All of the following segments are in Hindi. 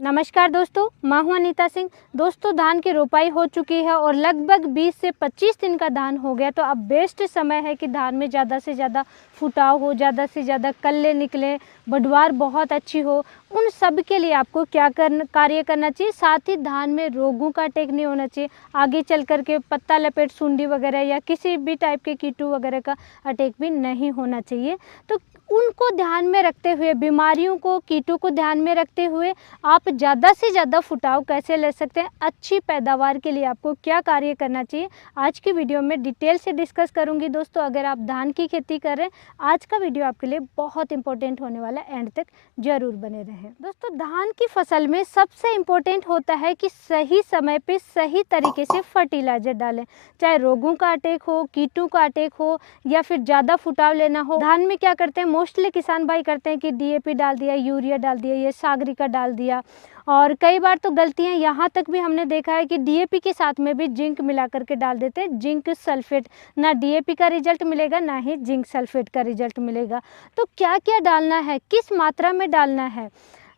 नमस्कार दोस्तों, मैं हूं अनीता सिंह। दोस्तों, धान की रोपाई हो चुकी है और लगभग 20 से 25 दिन का धान हो गया। तो अब बेस्ट समय है कि धान में ज़्यादा से ज़्यादा फुटाव हो, ज़्यादा से ज़्यादा कल्ले निकले, बढ़वार बहुत अच्छी हो। उन सब के लिए आपको क्या कार्य करना चाहिए, साथ ही धान में रोगों का अटैक नहीं होना चाहिए। आगे चल कर के पत्ता लपेट सुंडी वगैरह या किसी भी टाइप के कीटू वगैरह का अटैक भी नहीं होना चाहिए। तो उनको ध्यान में रखते हुए, बीमारियों को, कीटों को ध्यान में रखते हुए आप ज़्यादा से ज़्यादा फुटाव कैसे ले सकते हैं, अच्छी पैदावार के लिए आपको क्या कार्य करना चाहिए, आज की वीडियो में डिटेल से डिस्कस करूंगी। दोस्तों, अगर आप धान की खेती कर रहे हैं, आज का वीडियो आपके लिए बहुत इंपॉर्टेंट होने वाला है, एंड तक जरूर बने रहें। दोस्तों, धान की फसल में सबसे इम्पोर्टेंट होता है कि सही समय पे सही तरीके से फर्टिलाइजर डालें। चाहे रोगों का अटैक हो, कीटों का अटैक हो या फिर ज़्यादा फुटाव लेना हो। धान में क्या करते हैं, मोस्टली किसान भाई करते हैं कि डीएपी डाल दिया, यूरिया डाल दिया, ये सागरिका डाल दिया। और कई बार तो गलतियां यहाँ तक भी हमने देखा है कि डीएपी के साथ में भी जिंक मिला करके डाल देते हैं, जिंक सल्फेट। ना डीएपी का रिजल्ट मिलेगा, ना ही जिंक सल्फेट का रिजल्ट मिलेगा। तो क्या क्या डालना है, किस मात्रा में डालना है।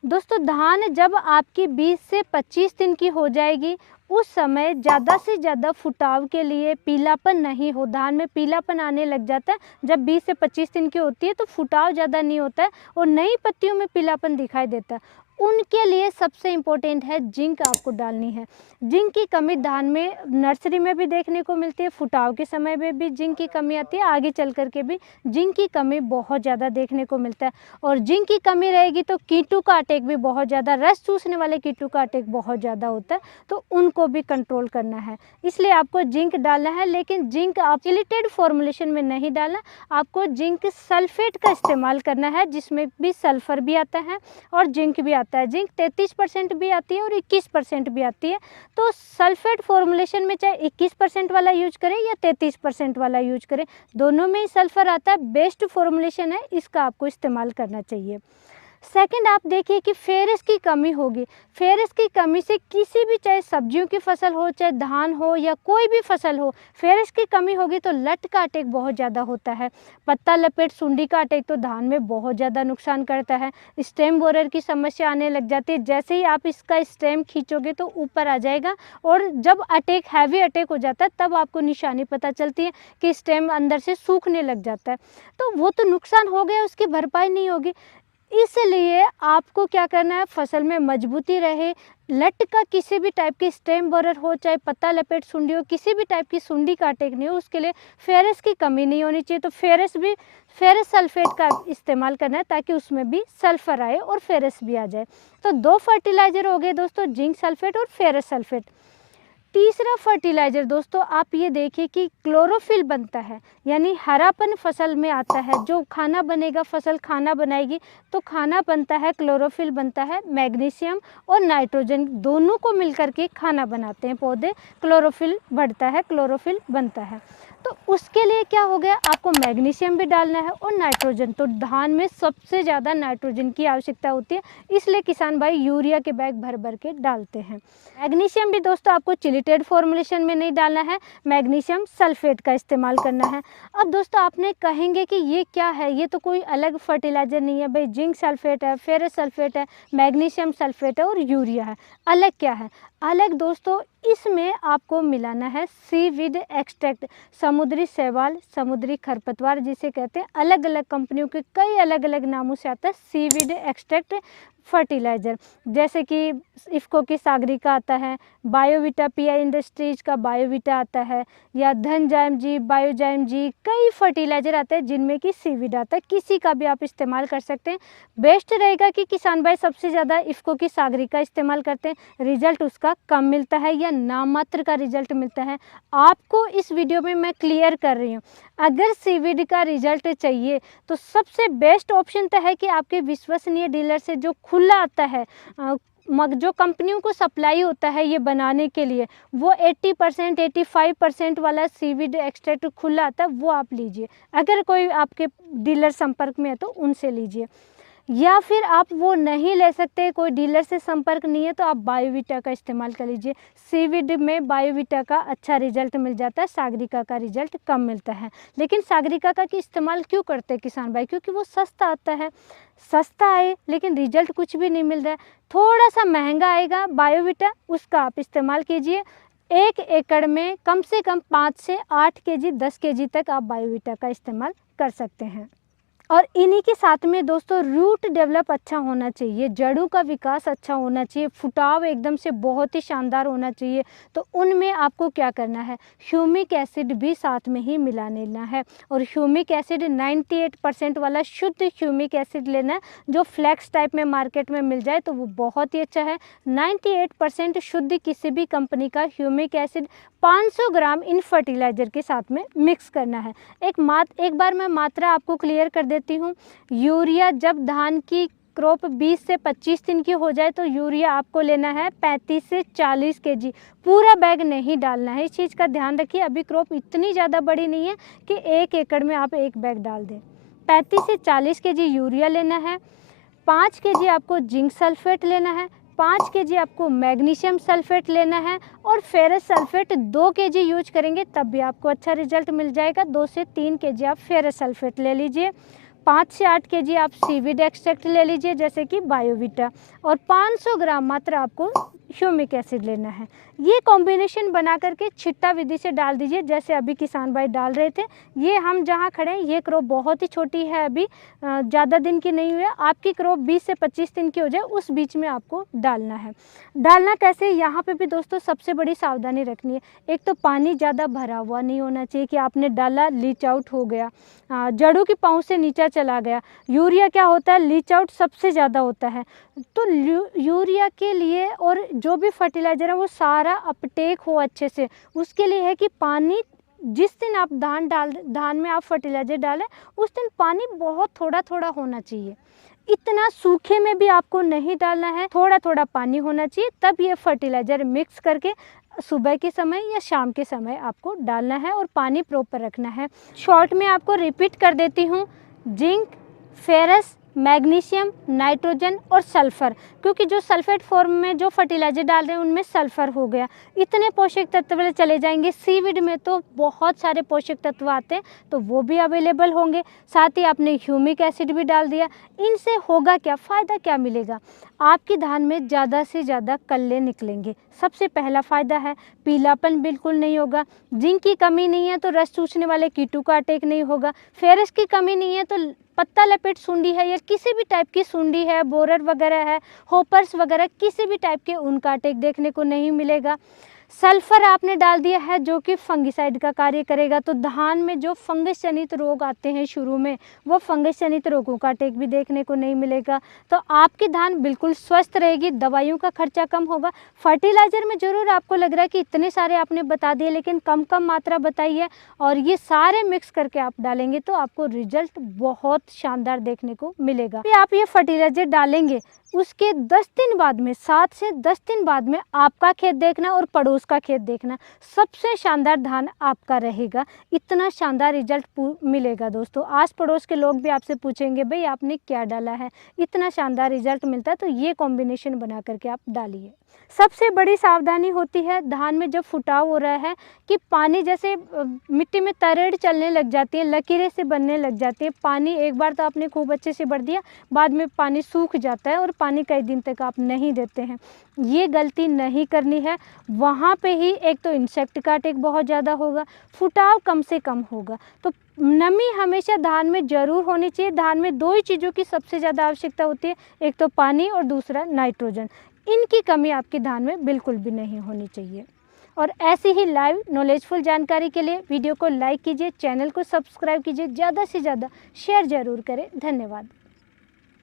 दोस्तों, धान जब आपकी 20 से 25 दिन की हो जाएगी, उस समय ज़्यादा से ज़्यादा फुटाव के लिए, पीलापन नहीं हो, धान में पीलापन आने लग जाता है जब 20 से 25 दिन की होती है, तो फुटाव ज़्यादा नहीं होता है और नई पत्तियों में पीलापन दिखाई देता है। उनके लिए सबसे इम्पोर्टेंट है जिंक आपको डालनी है। जिंक की कमी धान में नर्सरी में भी देखने को मिलती है, फुटाव के समय में भी जिंक की कमी आती है, आगे चल कर के भी जिंक की कमी बहुत ज़्यादा देखने को मिलता है। और जिंक की कमी रहेगी तो कीटों का अटैक भी बहुत ज़्यादा, रस चूसने वाले कीटों का अटैक बहुत ज़्यादा होता है, तो उनको भी कंट्रोल करना है। इसलिए आपको जिंक डालना है, लेकिन जिंक आप चिलिटेड फॉर्मुलेशन में नहीं डालना, आपको जिंक सल्फेट का इस्तेमाल करना है, जिसमें भी सल्फर भी आता है और जिंक भी आता है। जिंक 33% भी आती है और 21% भी आती है। तो सल्फेट फॉर्मुलेशन में चाहे 21% वाला यूज करें या 33% वाला यूज करें, दोनों में ही सल्फर आता है। बेस्ट फॉर्मुलेशन है, इसका आपको इस्तेमाल करना चाहिए। सेकंड, आप देखिए कि फेरस की कमी होगी। फेरस की कमी से किसी भी, चाहे सब्जियों की फसल हो, चाहे धान हो या कोई भी फसल हो, फेरस की कमी होगी तो लट का अटैक बहुत ज़्यादा होता है। पत्ता लपेट सुंडी का अटैक तो धान में बहुत ज़्यादा नुकसान करता है। स्टेम बोरर की समस्या आने लग जाती है, जैसे ही आप इसका स्टेम खींचोगे तो ऊपर आ जाएगा, और जब अटैक, हैवी अटैक हो जाता है, तब आपको निशानी पता चलती है कि स्टेम अंदर से सूखने लग जाता है। तो वो तो नुकसान हो गया, उसकी भरपाई नहीं होगी। इसलिए आपको क्या करना है, फसल में मजबूती रहे, लट का किसी भी टाइप की स्टेम बोरर हो, चाहे पत्ता लपेट सुंडी हो, किसी भी टाइप की सुंडी का अटैक नहीं हो, उसके लिए फेरस की कमी नहीं होनी चाहिए। तो फेरस सल्फेट का इस्तेमाल करना है, ताकि उसमें भी सल्फर आए और फेरस भी आ जाए। तो दो फर्टिलाइजर हो गए दोस्तों, जिंक सल्फेट और फेरस सल्फेट। तीसरा फर्टिलाइजर दोस्तों, आप ये देखिए कि क्लोरोफिल बनता है, यानी हरापन फसल में आता है। जो खाना बनेगा, फसल खाना बनाएगी तो खाना बनता है, क्लोरोफिल बनता है। मैग्नीशियम और नाइट्रोजन दोनों को मिलकर के खाना बनाते हैं पौधे, क्लोरोफिल बढ़ता है, क्लोरोफिल बनता है। तो उसके लिए क्या हो गया, आपको मैग्नीशियम भी डालना है और नाइट्रोजन। तो धान में सबसे ज़्यादा नाइट्रोजन की आवश्यकता होती है, इसलिए किसान भाई यूरिया के बैग भर भर के डालते हैं। मैग्नीशियम भी दोस्तों आपको चिलिटेड फॉर्मुलेशन में नहीं डालना है, मैग्नीशियम सल्फेट का इस्तेमाल करना है। अब दोस्तों, आपने कहेंगे कि ये क्या है, ये तो कोई अलग फर्टिलाइजर नहीं है भाई। जिंक सल्फेट है, फेरस सल्फेट है, मैग्नीशियम सल्फेट है और यूरिया है। अलग क्या है? अलग दोस्तों, इसमें आपको मिलाना है सीवीड एक्सट्रैक्ट, समुद्री शैवाल, समुद्री खरपतवार जिसे कहते हैं। अलग अलग कंपनियों के कई अलग अलग नामों से आता है सीवीड एक्सट्रैक्ट फर्टिलाइजर, जैसे कि इफ़को की सागरिका आता है, बायोविटा पीआई इंडस्ट्रीज का बायोविटा आता है, या धनजाइम जी, बायोजाइम जी, कई फर्टिलाइजर आते हैं जिनमें कि सीवीड आता है। किसी का भी आप इस्तेमाल कर सकते हैं। बेस्ट रहेगा कि किसान भाई सबसे ज़्यादा इफ़को की सागरिका इस्तेमाल करते हैं, रिजल्ट उसका कम मिलता है या नाम मात्र का रिजल्ट मिलता है। आपको इस वीडियो में मैं क्लियर कर रही हूँ, अगर सीवीड का रिजल्ट चाहिए तो सबसे बेस्ट ऑप्शन तो है कि आपके विश्वसनीय डीलर से जो खुला आता है, जो कंपनियों को सप्लाई होता है ये बनाने के लिए, वो 80% 85% वाला सीवीड एक्सट्रैक्ट खुला आता है, वो आप लीजिए। अगर कोई आपके डीलर संपर्क में है तो उनसे लीजिए। या फिर आप वो नहीं ले सकते, कोई डीलर से संपर्क नहीं है, तो आप बायोवीटा का इस्तेमाल कर लीजिए। सीवीड में बायोवीटा का अच्छा रिजल्ट मिल जाता है, सागरिका का रिजल्ट कम मिलता है। लेकिन सागरिका का इस्तेमाल क्यों करते हैं किसान भाई? क्योंकि वो सस्ता आता है। सस्ता आए लेकिन रिजल्ट कुछ भी नहीं मिल रहा है, थोड़ा सा महंगा आएगा बायोवीटा, उसका आप इस्तेमाल कीजिए। 1 एकड़ में कम से कम 5 से 8 केजी 10 केजी तक आप बायोवीटा का इस्तेमाल कर सकते हैं। और इन्हीं के साथ में दोस्तों रूट डेवलप अच्छा होना चाहिए, जड़ों का विकास अच्छा होना चाहिए, फुटाव एकदम से बहुत ही शानदार होना चाहिए। तो उनमें आपको क्या करना है, ह्यूमिक एसिड भी साथ में ही मिला लेना है। और ह्यूमिक एसिड 98% वाला शुद्ध ह्यूमिक एसिड लेना है, जो फ्लैक्स टाइप में मार्केट में मिल जाए तो वो बहुत ही अच्छा है। 98% शुद्ध किसी भी कंपनी का ह्यूमिक एसिड 500 ग्राम इन फर्टिलाइज़र के साथ में मिक्स करना है। एक बार मैं मात्रा आपको क्लियर कर देती हूँ। यूरिया जब धान की क्रॉप 20 से 25 दिन की हो जाए तो यूरिया आपको लेना है 35 से 40 केजी। पूरा बैग नहीं डालना है, इस चीज़ का ध्यान रखिए। अभी क्रॉप इतनी ज़्यादा बड़ी नहीं है कि 1 एकड़ में आप 1 बैग डाल दें। 35 से 40 केजी यूरिया लेना है, 5 केजी आपको जिंक सल्फेट लेना है, 5 केजी आपको मैग्नीशियम सल्फेट लेना है, और फेरस सल्फेट 2 केजी यूज करेंगे तब भी आपको अच्छा रिजल्ट मिल जाएगा। 2 से 3 केजी आप फेरस सल्फेट ले लीजिए। 5 से 8 केजी आप सीवीड एक्सट्रैक्ट ले लीजिए जैसे कि बायोवीटा, और 500 ग्राम मात्र आपको ह्यूमिक एसिड लेना है। ये कॉम्बिनेशन बना करके छिट्टा विधि से डाल दीजिए जैसे अभी किसान भाई डाल रहे थे। ये हम जहाँ खड़े हैं ये क्रॉप बहुत ही छोटी है, अभी ज़्यादा दिन की नहीं हुई है। आपकी क्रॉप 20 से 25 दिन की हो जाए उस बीच में आपको डालना है। डालना कैसे, यहाँ पे भी दोस्तों सबसे बड़ी सावधानी रखनी है। एक तो पानी ज़्यादा भरा हुआ नहीं होना चाहिए कि आपने डाला लीच आउट हो गया, जड़ों की पहुँच से नीचे चला गया। यूरिया क्या होता है, लीच आउट सबसे ज़्यादा होता है। तो यूरिया के लिए और जो भी फर्टिलाइज़र है वो सारा अपटेक हो अच्छे से, उसके लिए है कि पानी जिस दिन आप धान में आप फर्टिलाइज़र डालें उस दिन पानी बहुत थोड़ा थोड़ा होना चाहिए। इतना सूखे में भी आपको नहीं डालना है, थोड़ा थोड़ा पानी होना चाहिए, तब ये फर्टिलाइज़र मिक्स करके सुबह के समय या शाम के समय आपको डालना है और पानी प्रॉपर रखना है। शॉर्ट में आपको रिपीट कर देती हूँ, जिंक, फेरस, मैग्नीशियम, नाइट्रोजन और सल्फ़र, क्योंकि जो सल्फेट फॉर्म में जो फर्टिलाइज़र डाल रहे हैं उनमें सल्फ़र हो गया। इतने पोषक तत्व चले जाएंगे। सीवीड में तो बहुत सारे पोषक तत्व आते हैं तो वो भी अवेलेबल होंगे। साथ ही आपने ह्यूमिक एसिड भी डाल दिया। इनसे होगा क्या, फ़ायदा क्या मिलेगा, आपकी धान में ज़्यादा से ज़्यादा कल्ले निकलेंगे। सबसे पहला फ़ायदा है पीलापन बिल्कुल नहीं होगा। जिंक की कमी नहीं है तो रस चूसने वाले कीटों का अटैक नहीं होगा। फेरस की कमी नहीं है तो पत्ता लपेट सुंडी है या किसी भी टाइप की सुंडी है, बोरर वगैरह है, होपर्स वगैरह किसी भी टाइप के उनका अटैक देखने को नहीं मिलेगा। सल्फर आपने डाल दिया है जो कि फंगिसाइड का कार्य करेगा, तो धान में जो फंगस जनित रोग आते हैं शुरू में वो फंगस जनित रोगों का अटैक भी देखने को नहीं मिलेगा। तो आपकी धान बिल्कुल स्वस्थ रहेगी, दवाइयों का खर्चा कम होगा। फर्टिलाइज़र में ज़रूर आपको लग रहा है कि इतने सारे आपने बता दिए, लेकिन कम कम मात्रा बताई है और ये सारे मिक्स करके आप डालेंगे तो आपको रिजल्ट बहुत शानदार देखने को मिलेगा। आप ये फर्टिलाइज़र डालेंगे उसके 10 दिन बाद में, 7 से 10 दिन बाद में आपका खेत देखना और पड़ोस का खेत देखना, सबसे शानदार धान आपका रहेगा। इतना शानदार रिजल्ट मिलेगा दोस्तों। आस पड़ोस के लोग भी आपसे पूछेंगे भाई आपने क्या डाला है, इतना शानदार रिजल्ट मिलता है। तो ये कॉम्बिनेशन बना करके आप डालिए। सबसे बड़ी सावधानी होती है धान में जब फुटाव हो रहा है कि पानी जैसे मिट्टी में तरेड़ चलने लग जाती है, लकीरें से बनने लग जाती है। पानी एक बार तो आपने खूब अच्छे से भर दिया, बाद में पानी सूख जाता है और पानी कई दिन तक आप नहीं देते हैं। ये गलती नहीं करनी है। वहाँ पे ही एक तो इंसेक्ट का अटैक बहुत ज़्यादा होगा, फुटाव कम से कम होगा। तो नमी हमेशा धान में ज़रूर होनी चाहिए। धान में 2 ही चीज़ों की सबसे ज़्यादा आवश्यकता होती है, एक तो पानी और दूसरा नाइट्रोजन। इनकी कमी आपकी धान में बिल्कुल भी नहीं होनी चाहिए। और ऐसी ही लाइव नॉलेजफुल जानकारी के लिए वीडियो को लाइक कीजिए, चैनल को सब्सक्राइब कीजिए, ज़्यादा से ज़्यादा शेयर ज़रूर करें। धन्यवाद।